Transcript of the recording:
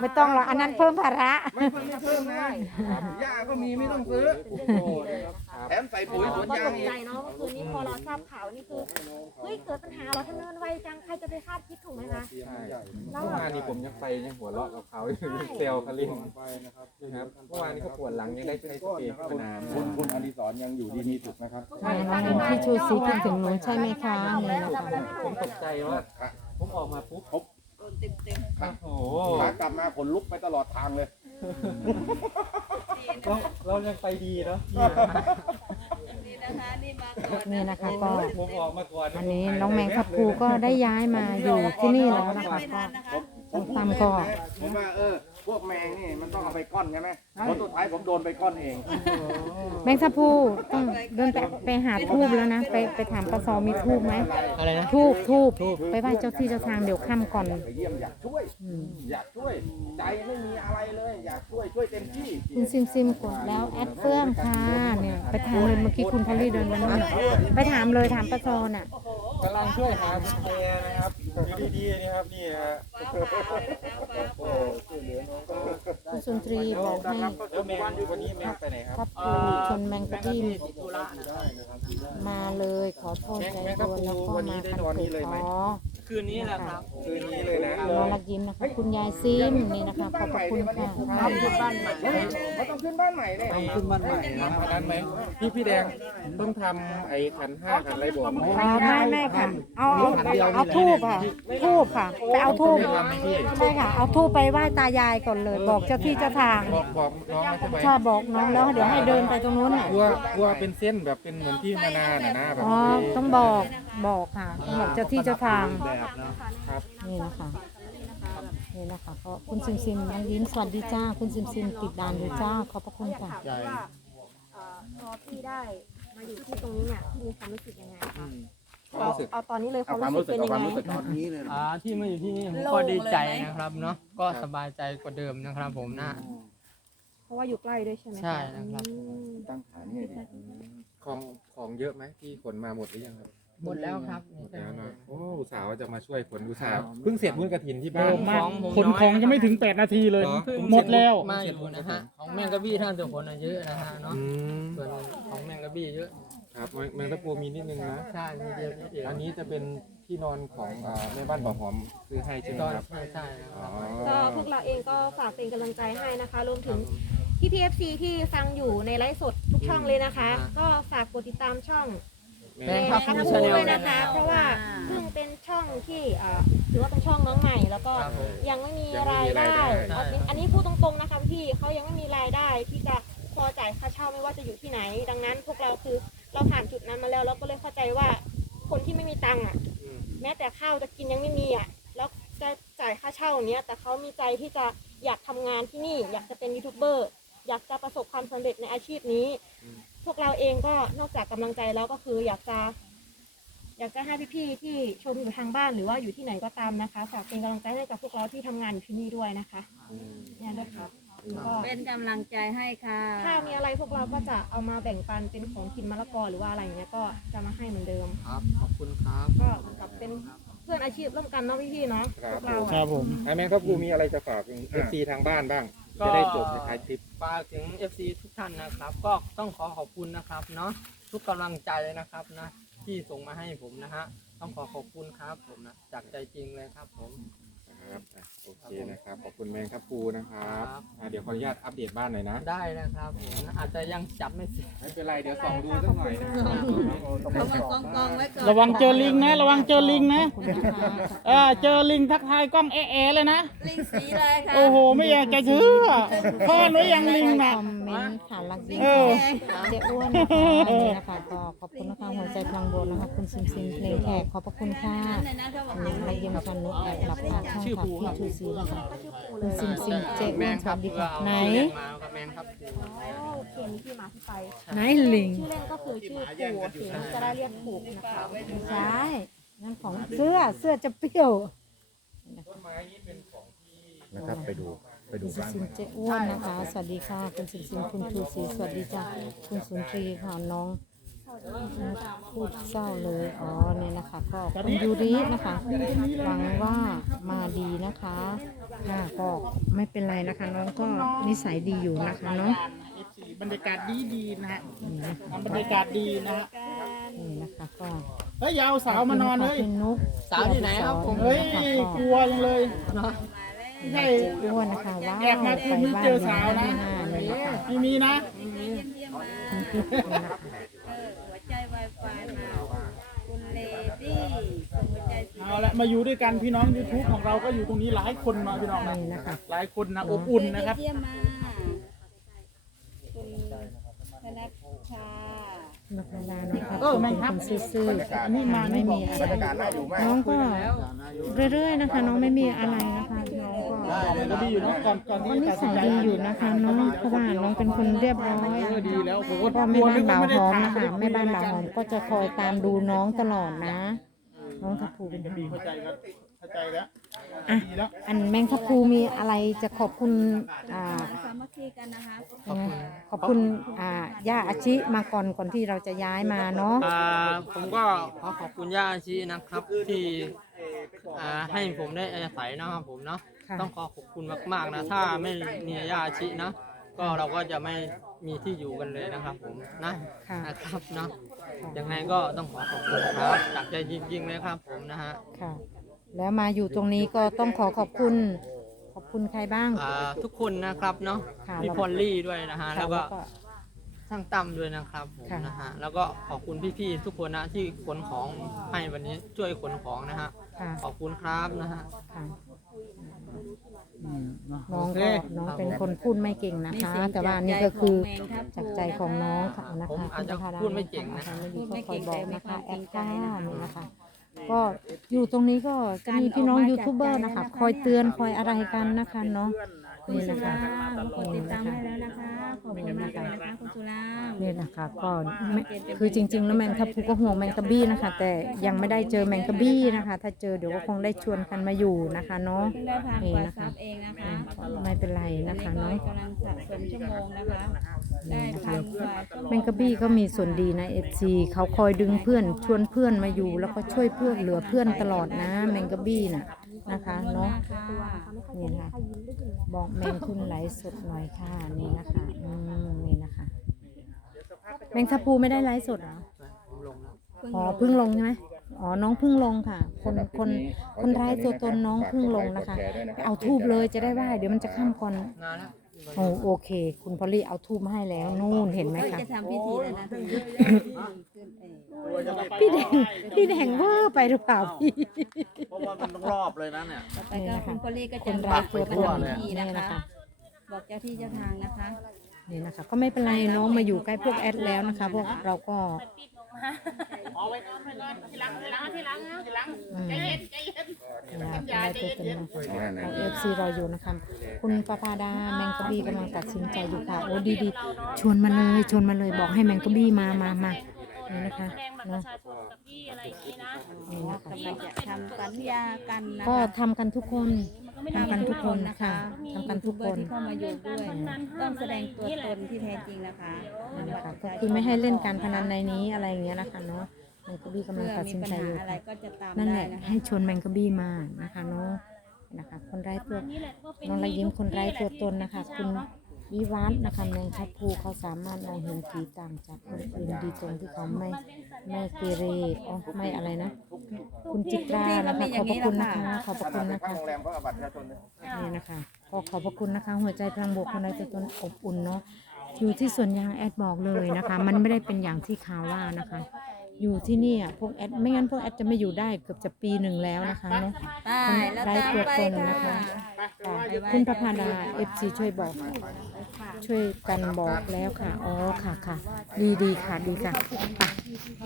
ไม่ต้องหรอกอันนั้นเพิ่มภาระ ไม่เพิ่มไม่เพิ่มนะหญ้าก็มีไม่ต้องซื้อแถมใส่ปุ๋ยสวนก็ยาตงกอีก ใจเนาะเมื่อคืนนี้พอเราทราบข่าวนี่คือเฮ้ยเกิดปัญหาเราทำไมมันไวจังใครจะไปคาดคิดถูกไหมคะใช่เมื่อวานนี้ผมยังไปยังหัวเราะกับเขาอยู่เซลล์คารินนะครับเมื่อวานนี้เขาปวดหลังยังได้ใช้สเปรย์โฆษณาคุณคุณอดิศรยังอยู่ดีมีสุขนะครับ ใช่น้องพี่ชูศรีคิดถึงหนูใช่ไหมคะนี่นะคะ ผมตกใจว่า ผมออกมาปุ๊บผม โอ้โหขากลับมาขนลุกไปตลอดทางเลย เราเรายังไปดีเนาะนี่นะคะก็ ผมออกมาก่อนอันนี้น้องแมงทับพลูก็ได้ย้ายมาอยู่ที่นี่แล้วนะคะก็ต้นตำก็ผมว่าเออ พวกแมงนี่มันต้องเอาไปก้อนใช่ไหมเพราะสุดท้ายผมโดนไปก้อนเอง แมงทับพลูต้องเดินไปไปหาทูบแล้วนะ ไปไปถามปะซอมีทูบไหมอะไรนะ ทูบทูบไปไหว้เจ้าที่เจ้าทางเดี๋ยวค่ำก่อนไปเยี่ยมอยากช่วยอืมอยากช่วย ใจไม่มีอะไรเลย อยากช่วยช่วยเต็มที่คุณซิมซิมกดแล้วแอดเฟื่องค่ะเนี่ยไปถามเลยเมื่อกี้คุณพอลลี่เดินมานู่นไปถามเลยถามปะซอน่ะ กำลังช่วยหากุญแจนะครับอยู่ดีๆนี่ครับนี่ฮะคุณสุนทรีบอกให้แล้วแมงวันนี้แมงไปไหนครับทับพลูชนแมงกะดี้มาเลยขอโทษใจด่วนแล้วก็มาคันเกิดขอคืนนี้แหละครับคืนนี้เลยนะน้องรักยิ้มนะคะคุณยายซิมนี่นะคะขอบพระคุณค่ะขึ้นบ้านใหม่ต้องขึ้นบ้านใหม่เนี่ยขึ้นบ้านใหม่นะพราะนั้นไหมพี่พี่แดงต้องทำไอ้ขันห้าขันอะไรบอกไหมอ๋อไม่ไม่ค่ะ เอาเอาเอาทูบค่ะ ทูบค่ะ ไปเอาทูบทำไหมพี่ใช่ค่ะ เอาทูบไปไหว้ตายายก่อนเลย บอกเจ้าที่เจ้าทางบอกบอกน้องใช่ไหมชอบบอกน้องแล้วเดี๋ยวให้เดินไปตรงนู้นน่ะกลัวกลัวเป็นเส้นแบบเป็นเหมือนที่นานาน่ะนะแบบอ๋อ ต้องบอก บอกค่ะต้องบอกเจ้าที่เจ้าทาง แบบเนาะครับ นี่นะคะนี่นะคะก็คุณซิมซิมน้องยิ้มสวัสดีจ้า คุณซิมซิมติดดานอยู่จ้า ขอบพระคุณค่ะถามว่าเอ่อพอพี่ได้มาอยู่ที่ตรงนี้เนี่ยพี่มีความรู้สึกยังไงคะ ความรู้สึกเอาตอนนี้เลยคเอาวามความรู้รู้สึสึกกเป็นเอายังความไง รู้สึกตอนนี้เลยอ่าที่มาอยู่ที่นี่ผมก็ดีใจนะครับเนาะก็สบายใจกว่าเดิมนะครับ ผมนะ เพราะว่าอยู่ใกล้ด้วยใช่ไหมใช่นะครับ อืมตั้งฐานเนี่ยดิของของเยอะไหมที่ขนมาหมดหรือยังครับหมดแล้วครับหมดแล้วนะโอ้อุตส่าห์ว่าจะมาช่วยขนอุตส่าห์เพิ่งเสร็จบุญกระถินที่บ้านของผมขนของยังไม่ถึง 8 นาทีเลยเหรอหมดแล้ว มาอยู่นะฮะของแมงกะบี้ท่านสุพลน่ะเยอะนะฮะเนาะอืมส่วนของแมงกะบี้เยอะ ครับแมงแมงตะปูมีนิดนึงนะใช่มีเดียวนิดเดียวอันนี้จะเป็นที่นอนของอ่าแม่บ้านบ่อหอมซื้อให้ใช่ไหมตอนครับใช่ใช่นะคอ๋อรับก็พวกเราเองก็ฝากเป็นกำลังใจให้นะคะ รวมถึงพี่พีเอฟซีที่ฟังอยู่ในไลฟ์สดทุกช่องเลยนะคะ ก็ฝากกดติดตามช่อง แมงทับ ทับพูพูชาแนลด้วยนะนะครัคะบเพราะว่าเพิ่งเป็นช่องที่เอ่อถือว่าเป็นช่องน้องใหม่ แล้วก็ครับผม ยังไม่มียังไม่รายมีรายได้ได้ใช่อันนี้อันนี้พูดตรงๆนะคะพี่เขายังไม่มีรายได้ที่จะพอจ่ายค่าเช่าไม่ว่าจะอยู่ที่ไหน ดังนั้นพวกเราคือ เราผ่านจุดนั้นมาแล้วเราก็เลยเข้าใจว่าคนที่ไม่มีตังค์อะ อืมแม้แต่ข้าวจะกินยังไม่มีอะ แล้วจะจ่ายค่าเช่าอย่างเนี้ย แต่เขามีใจที่จะอยากทำงานที่นี่ อยากจะเป็นยูทูบเบอร์ อยากจะประสบความสำเร็จในอาชีพนี้พวกเราเองก็นอกจากกำลังใจแล้วก็คืออยากจะ อยากจะให้พี่ๆที่ชมอยู่ทางบ้านหรือว่าอยู่ที่ไหนก็ตามนะคะฝากเป็นกำลังใจให้กับพวกเราที่ทำงานอยู่ที่นี่ด้วยนะคะเนี่ยด้วยครับก็ เป็นกำลังใจให้ค่ะ ถ้ามีอะไรพวกเราก็จะเอามาแบ่งปันเป็นของกินมะละกอหรือว่าอะไรอย่างเงี้ยก็จะมาให้เหมือนเดิม ครับ ขอบคุณครับก็เหมือนกับเป็นเพื่อนอาชีพร่วมกันเนาะพี่ๆเนาะพวกเราครัอะบผม ไอ้แมงตะปูมีอะไรจะฝากเอฟซีทางบ้านบ้างก็จะได้จบในท้ายคลิป ฝากถึง FC ทุกท่านนะครับ ก็ต้องขอขอบคุณนะครับเนาะทุกกำลังใจนะครับนะที่ส่งมาให้ผมนะฮะต้องขอขอบคุณครับผมนะจากใจจริงเลยครับผม ครับอะโอเคนะครับ ขอบคุณแมงทับปูนะครับครับอะเดี๋ยวขออนุญาตอัปเดตบ้านหน่อยนะ ได้นะครับผมอาจจะยังจับไม่เสร็จไม่เป็นไร เดี๋ยวส่องดูสักหน่อยนะครับเอามากองกองๆไว้ก่อนระวังเจอลิงนะ ระวังเจอลิงนะเออเจอลิงทักทายกล้องเอะๆเลยนะ ลิงสีอะไรคะโอ้โห ไม่อยากจะเชื่อพ่อหนูยังลิงคนะอมเมนต์ค่ะรักยิ้มเออเจ๊อ้วนนะคะนี่นะคะก็ขอบคุณนะคะหัวใจพลังบวกนะคะคุณซิมซิมเพลงแขกขอบพระคุณค่ะในนั้นเขาบอกหนังระยิมชันนุกแอบหลับตาช่องค่ะพี่ชูศรีนะคะคุณซิมซิมเจ๊อ้วนสวัสดีค่ะไหน มากับแมงครับอ๋อโอเคมีที่มาที่ไป ไหนลิง ชื่อเล่นก็คือชื่อปู่โอเคจะได้เรียกปู่นะคะไม่ใช่นั่นของเสื้อเสื้อจะเปรี้ยวนะครับไปดูไปดูคุณซิมบ้านซิมเจ๊อ้วนนะคะ สวัสดีค่ะ คุณซิมซิมคุณชูศรีสวัสดีจ้ะคุณสุนทรีค่ะน้อง พูดเศร้าเลย อ๋อเนี่ยนะคะก็คุณยูรินะคะ หวังว่ามาดีนะคะค่ะก็ไม่เป็นไรนะคะ น้องก็นิสัยดีอยู่นะคะเนาะบรรยากาศดีดีๆนะฮะอืมบรรยากาศดีนะฮะนี่นะคะก็เฮ้ยอยาวสาวมานอนเลยเป็นนุกสาวที่ไหนครับผมเฮ้ยนะคะกลัวยังเลยเนาะไม่ใช่ก็อ้วนนะคะว้าวแอบมาคืนนี้เจอสาวนะไปบ้านเลยนะคะไม่มีนะ นี่นะคะ เออหัวใจไวไฟมาคุณเลดี้ส่งหัวใจสี เอาละมาอยู่ด้วยกันพี่น้อง YouTube ของเราก็อยู่ตรงนี้หลายคนมาพี่น้องนะนี่นะคะหลายคนนะอบอุ่นนะครับ เยี่ยมมาคุณธนชานักดานะคะเออแม่งครับ เป็นคนซื่ออันนี้มาๆไม่มีอะไรบรรยากาศน่าอยู่มากน้องก็เรื่อยๆนะคะ น้องไม่มีอะไรนะคะน้องก็ ก็ดีอยู่เนาะก่อนก่อนก็ที่นิจะตัดสิสันยใจดีอยู่นะคะน้องเพราะว่าน้องเป็นคนเรียบร้อยเออดีแล้วผมก็ก็กแม่ลัวบ้านึนกบ่าว่าวไม่ได้หอมถามนะคะแม่บ้านบ่าวหอมก็จะคอยตามดูน้องตลอดนะ น้องทัพภูเป็นดีเข้าใจกันเข้าใจแล้วอะดีแล้วอันแมงทัพภูมีอะไรจะขอบคุณอ่าสามัคคีกันนะคะยังไงขอบคุณอ่าย่าอาชิมาก่อนก่อนที่เราจะย้ายมาเนาะอ่าผมก็ขอขอบคุณย่าอาชีนะครับที่อ่าให้ผมได้อาศัยนะครับผมเนาะค่ะต้องขอขอบคุณมากๆนะถ้าไม่มีย่าอาชีนะ ก็เราก็จะไม่มีที่อยู่กันเลยนะครับ ผมนะค่ะ นะครับเนาะยังไงก็ต้องขอขอบคุณครับจากใจจริงๆเลยครับ ผมนะฮะค่ะ แล้วมาอยู่ตรงนี้ก็ต้องขอขอบคุณ ขอบคุณใครบ้าง อ่าทุกคนนะครับเนาะค่ะมีพอลลี่ด้วยนะฮะค่ะแล้วก็ ช่างตั้มด้วยนะครับผมค่ะ นะฮะแล้วก็ขอบคุณพี่ๆทุกคนนะที่ขนของให้วันนี้ช่วยขนของนะฮะค่ะขอบคุณครับนะฮะ ค่ะอืม เนาะน้องโอเคก็น้องเป็นคนพูดไม่เก่งนะคะนี่เสียงแต่ว่าจากนี่ใจก็คือของแมงทับพลูจากใจของน้องค่ะนะผมคะอาจจะคุณพูดไม่เก่งนะไม่ดีพูดไม่ก็คอยเก่งบอกแต่มีนะควาคะมแอจริดงใจก้านะคะนี่นะคะ ก็อยู่ตรงนี้ก็จะมีพี่น้องยูทูบเบอร์นะคะ คอยเตือนคอยอะไรกันนะคะเนาะ คุณนี่สุนะคะ รากดติดตามให้แล้วนะคะ ขอบคุณมากเลยนะคะคุณสุรา นี่นะคะก็ไม่คือจริงๆแล้วแมงทับพลูก็ห่วงแมงกะบี้นะคะ แต่ยังไม่ได้เจอแมงกะบี้นะคะ ถ้าเจอเดี๋ยวก็คงได้ชวนกันมาอยู่นะคะเนาะเพิ่งได้พันนี่กว่านะคะซับเองนะคะไม่เป็นไรตอนนะนี้คะก็เนาะ กำลังสะสมชั่วโมงนะคะได้พันกว่าชั่วโมงแมงกะบี้ก็มีส่วนดีนะเอฟซีเขาคอยดึงเพื่อน ชวนเพื่อนมาอยู่ แล้วก็ช่วยเพื่อนเหลือเพื่อนตลอดนะ แมงกะบี้น่ะนะคะเนาะนี่นะคะบอกแมงคุณไหลฟ์สดหน่อยค่ะนี่นะคะอืมนี่นะคะ แมงทับพลูไม่ได้ไลฟ์สดเหรอผมลงแล้วอ๋อเพิ่งลงใช่ไหมอ๋อน้องเพิ่งลงค่ะ คนคนคนร้ายตัวตนน้องเพิ่งลงนะคะไปเอาทูบเลยจะได้ไหวเดี๋ยวมันจะข้ามก่อนนานแล้วโอ้โอเค คุณพอลลี่เอาทูบมาให้แล้วนู่นเห็นไหมคะ จะทำพิธีแล้วนะขึ้นเออพี่แดงพี่แดงเวอร์ไปหรือเปล่าพี่ เพราะว่ามันต้องรอบเลยนะเนี่ย ต่อไปก็คุณโคลี่ก็คจะนร้ายตัวตนทำพิธีนี่นะนะคะคะ บอกเจ้าที่เจ้าทางนะคะ นี่นะคะก็ไม่เป็นไรน้องมาอยู่ใกล้พวกแอดแล้วนะคะ พวกเราก็เอาไว้ก่อนไว้ก่อนทีหลังทีหลังทีหลังทีหลังอืมใจเย็นใจเย็นเวลาเป็นอะไรตัวตนของเอฟซีเราอยู่นะคะคุณปาปาดาแมงกะบี้กำลังตัดสินใจอยู่ค่ะโอ้ดีดีๆชวนมาเลยชวนมาเลยบอกให้แมงกะบี้มามามานี่นะคะเนาะนี่นะคะกำลังจะทำสัญญากันนะก็คะทำกันทุกคน ทำกันทุกคนนะคะทำกันทุกคนที่เข้ามาอยู่ด้วยต้องแสดงตัวตนที่แท้จริงนะคะนั่นนะคะก็คือไม่ให้เล่นการพนันในนี้อะไรอย่างเงี้ยนะคะเนาะแมงกะบี้กำลัเพื่งอตัดมีสินปัญใจหาอยู่อะไรค่ะก็จะตามนั่นแหได้ละนะคะให้ชวนแมงกะบี้มานะคะเนาะนะคะ คนไร้ตัวน้องระยิ้มคนไร้ตัวตนนะคะ คุณ วิวัฒน์นะคะแมงทับพลูเขาสามารถมองเห็นผีต่างจากคนอื่นดีตรงที่เขาไม่ไม่เกเรอ๋อไม่อะไรนะ คุณจิตรานะคะขอบพระคุณนะคะขอบพระคุณนะคะโรงแรมก็เอาบัตรประชาชนนี่นะคะก็ขอบพระคุณนะคะ หัวใจพลังบวกคนใดตัวตนอบอุ่นเนาะอยู่ที่สวนยางแอดบอกเลยนะคะ มันไม่ได้เป็นอย่างที่ข่าวว่านะคะ อยู่ที่นี่อะพวกแอดไม่งั้นพวกแอดจะไม่อยู่ได้เกือบจะปีหนึ่งแล้วนะคะเนาะไปแล้วตามไปค่ะค่ะคุณประพาดาเอฟซีช่วยบอก ช่วยกันบอกแล้วค่ะ อ๋อค่ะค่ะ ดีดีค่ะดีค่ะไป